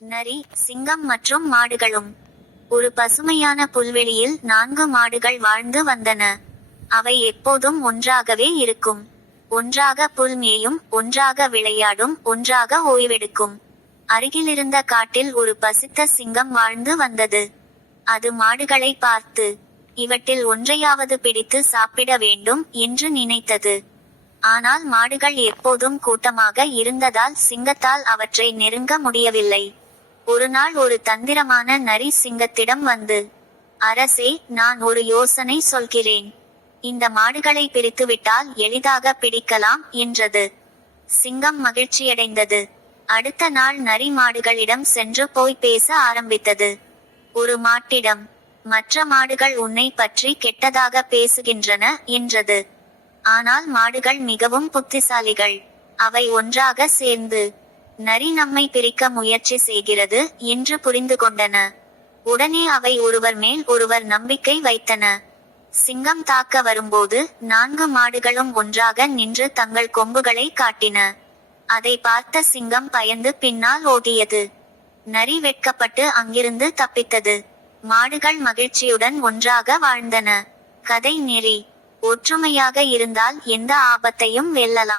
நரி, சிங்கம் மற்றும் மாடுகளும். ஒரு பசுமையான புல்வெளியில் 4 மாடுகள் வாழ்ந்து வந்தன. அவை எப்போதும் ஒன்றாகவே இருக்கும். ஒன்றாக புல் மேயும், ஒன்றாக விளையாடும், ஒன்றாக ஓய்வெடுக்கும். அருகிலிருந்த காட்டில் ஒரு பசித்த சிங்கம் வாழ்ந்து வந்தது. அது மாடுகளை பார்த்து, இவற்றில் ஒன்றையாவது பிடித்து சாப்பிட வேண்டும் என்று நினைத்தது. ஆனால் மாடுகள் எப்போதும் கூட்டமாக இருந்ததால் சிங்கத்தால் அவற்றை நெருங்க முடியவில்லை. ஒருநாள் ஒரு தந்திரமான நரி சிங்கத்திடம் வந்து, அரசே, நான் ஒரு யோசனை சொல்கிறேன். இந்த மாடுகளை பிரித்துவிட்டால் எளிதாக பிடிக்கலாம் என்றது. சிங்கம் மகிழ்ச்சியடைந்தது. அடுத்த நாள் நரி மாடுகளிடம் சென்று போய் பேச ஆரம்பித்தது. ஒரு மாட்டிடம், மற்ற மாடுகள் உன்னை பற்றி கெட்டதாக பேசுகின்றன என்றது. ஆனால் மாடுகள் மிகவும் புத்திசாலிகள். அவை ஒன்றாக சேர்ந்து, நரி நம்மை பிரிக்க முயற்சி செய்கிறது என்று புரிந்து கொண்டன. உடனே அவை ஒருவர் மேல் ஒருவர் நம்பிக்கை வைத்தன. சிங்கம் தாக்க வரும்போது 4 மாடுகளும் ஒன்றாக நின்று தங்கள் கொம்புகளை காட்டின. அதை பார்த்த சிங்கம் பயந்து பின்னால் ஓடியது. நரி வெட்கப்பட்டு அங்கிருந்து தப்பித்தது. மாடுகள் மகிழ்ச்சியுடன் ஒன்றாக வாழ்ந்தன. கதை நெறி: ஒற்றுமையாக இருந்தால் எந்த ஆபத்தையும் வெல்லலாம்.